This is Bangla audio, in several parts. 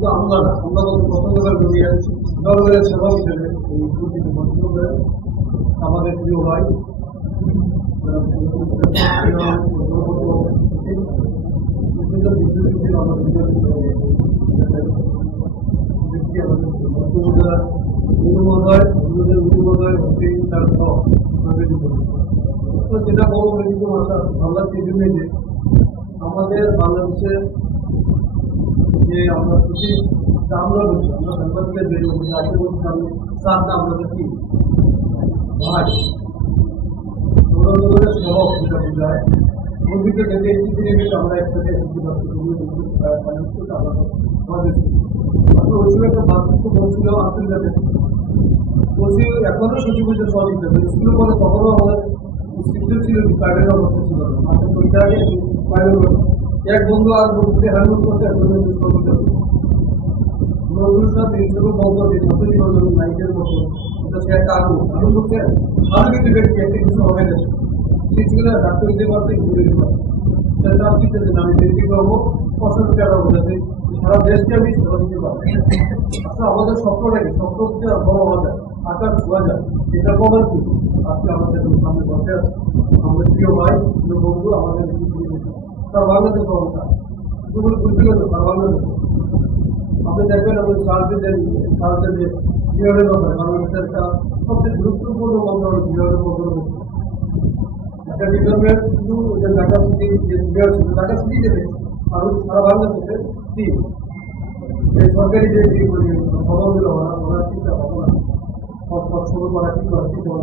কিন্তু আমরা না, আমরা গত গতকাল জড়িয়ে জনগণের সেবা হিসেবে এই দুটিকে বন্ধ করে আমাদের প্রিয় ভাই যেটা ভাষা ভালো লাগছে আমাদের বাংলাদেশের যে আমরা খুশি আমরা বলছি আমরা সাংবাদিকের যে আগে বলছি আমি স্যার না আমাদের কি ভাই যেতে আমরা একসাথে আসলে ওই সময় একটা বাস্তব বলছিল বলছি এখনও সচিব হয়েছে স্কুলে পরে তখনও আমাদের শিক্ষক ছিল না। মাত্র এক বন্ধু আর বন্ধুকে হ্যান্ডেল করতে কিছু হবে না। সেগুলো ডাক্তার দিতে পারবে ঘুরে দিতে পারবে? সেটা আপনি চেয়েছেন আমি ব্যক্তি করব পছন্দ করা বোঝাতে সারা দেশকে আমি সেবা দিতে পারব। আসলে আমাদের স্বপ্নটা কি স্বপ্ন বড় হওয়া যায় আকাশ ছোঁয়া যায় এটা কি? আজকে আমাদের সামনে বসে আছে। আমাদের প্রিয় ভাই বন্ধু, আমাদের অবস্থা তুমি বুঝতে পারছ তার বাংলাদেশ আপনি দেখবেন আমাদের সার্জেদের সার্জের যে বিহারের কথা বাংলাদেশের একটা ডিপার্টমেন্ট শুধু যে ঢাকা সিটি ঢাকা সিটি যেতে আর সারা বাংলাদেশে এই সরকারি যে ভবনগুলো ওরা ওরা চিন্তা ভাবনা পথ পথ শুরু করা কি করা কি করা।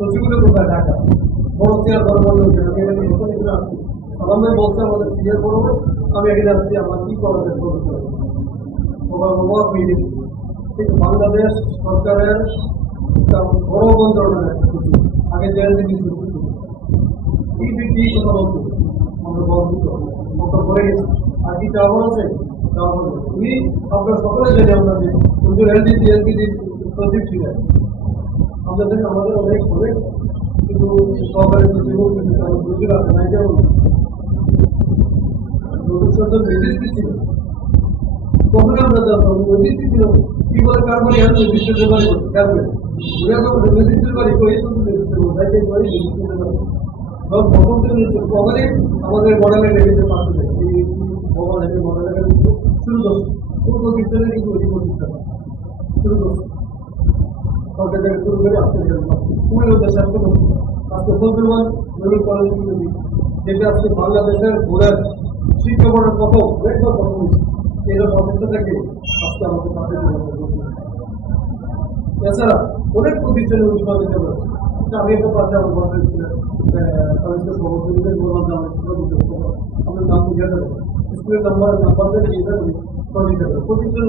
আমি সচিবগুলো কোথায় ঢাকা আসছি আমাদের ক্লিয়ার করব আমি এখানে আমার কি করা যায় ঠিক বাংলাদেশ সরকারের বড় মন্ত্রণালয় আগে জেনে কিছু এই ব্যক্তি কথা বলতে আমরা বলে গেছি। আর কি চাওয়া আছে? উনি আমরা সকলে জানি আমরা যে এলডি এলপিডি সচিব ছিলেন। আমাদের আমাদের অনেক অনেক কিন্তু সরকারি কিন্তু তাদের নাই যেমন বাড়ি প্রথম থেকে কখনই আমাদের মডেলের লেগেছে পাশে এই ভগবান, এই মডেলের শুরু করছে। কোনো কিন্তু শুরু করছে। বাংলাদেশের ঘোরার শিক্ষা বোর্ডের প্রথম একদম প্রথম এরকম আজকে আমাদের এছাড়া অনেক প্রতিষ্ঠানে উৎপাদ দিতে আমি একটা পাশে আমার যে নাম স্কুলের নাম্বার নাম্বার প্রতিষ্ঠান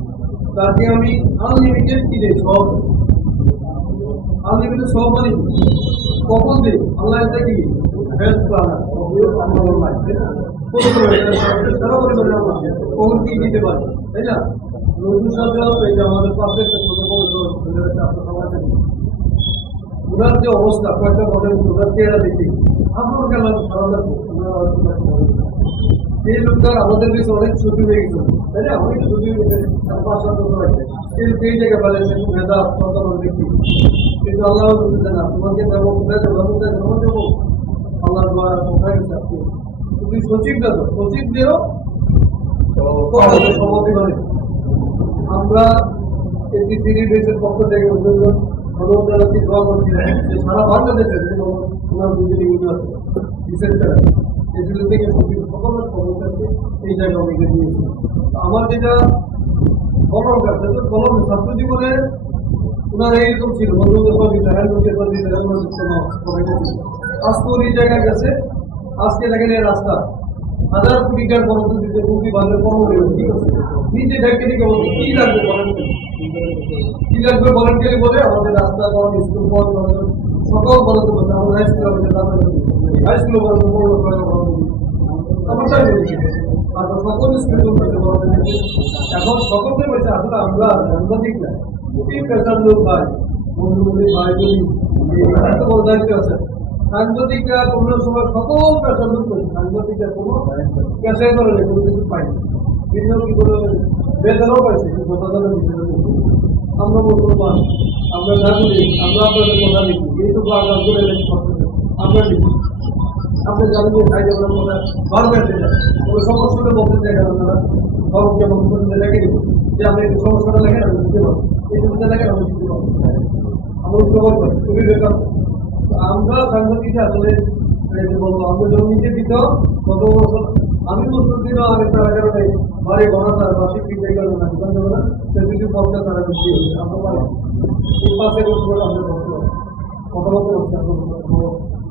তাকে আমি আনলিমিটেড কিনে সব। আনলিমিটেড সব মানে কখন দিই আল্লাহ এটা কি? হেল্প করা? কখন কি দিতে পারে, তাই না? নতুন আমাদের পাশে একটা ছোট যে অবস্থা দেখি। আপনার এই লোকটার আমাদের কাছে অনেক ছুটি হয়ে গেছে। তাই না? অনেক ছুটি হয়ে গেছে। পাঁচ সাত বছর আছে এই জায়গায় বলেছে কিন্তু আল্লাহ বলতে না, তোমাকে দেবো দেবো? কোথায় দেবো? দেবো। আল্লাহ কোথায় গেছে তুমি সচিব না তো? সচিব দিও সভাপতি মানে আমরা একটি তিরিশ দেশের পক্ষ থেকে যে সারা বাংলাদেশে বিজেপি বিশেষ করে এগুলো থেকে সকলের আমার যেটা কলম কাছে ছাত্র জীবনে ওনার এইরকম ছিল বন্ধুদের আজকে ওই জায়গায় গেছে, আজকে দেখেন রাস্তা। হাজার কোটি টাকার ঠিক আছে? নিজে ডেকে কি লাগবে বলেন কি লাগবে ভলেন্টিয়ারি বলে, আমাদের রাস্তা বল স্কুল বল সকল বরাদ্দ করছে আমাদের হাই স্কুল হাই স্কুল আমরা সকল করতে বরাদ্দ এখন সকলকে বলছে আসলে আমরা সাংবাদিক না খুবই পেশার লোক ভাই বন্ধু বন্ধু ভাই বলি এত আছে। সাংবাদিকরা কোনো সময় সকল পেশার লোক করে সাংবাদিকরা কোনো পেশায় করে নেই, কোনো কিছু পায়নি। বিভিন্ন কি করে বেতনও পাইছে কিন্তু। আমরা মুসলমান আমরা নাগরিক আমরা আপনাদের কথা লিখি এইটুকু আমরা আমরা লিখি আপনি জানেন যে ভাই যেমন কথা বারবার সেটা কোনো সমস্যাটা বলতে চাই না আপনারা। সবকে বক্তব্য লেগে যে আপনি একটু সমস্যাটা লেখেন আমি দিতে পারব। এই জিনিসটা লেখেন আমি দিতে পারব। আমরা উত্তর করি খুবই বেকার। আমরা সাংবাদিক আসলে, এই বলব, আমরা যখন নিজে দিত কত বছর, আমি বছর দিন আগে তারা কারণে বাড়ি ঘোরা তার বা শিক্ষিত এই কারণে না দোকান দেবো না? সে কিছু পক্ষে তারা বেশি হচ্ছে আমরা পারি। এই পাশে বসে বলে আমরা কথা বলতে আমরা সামনে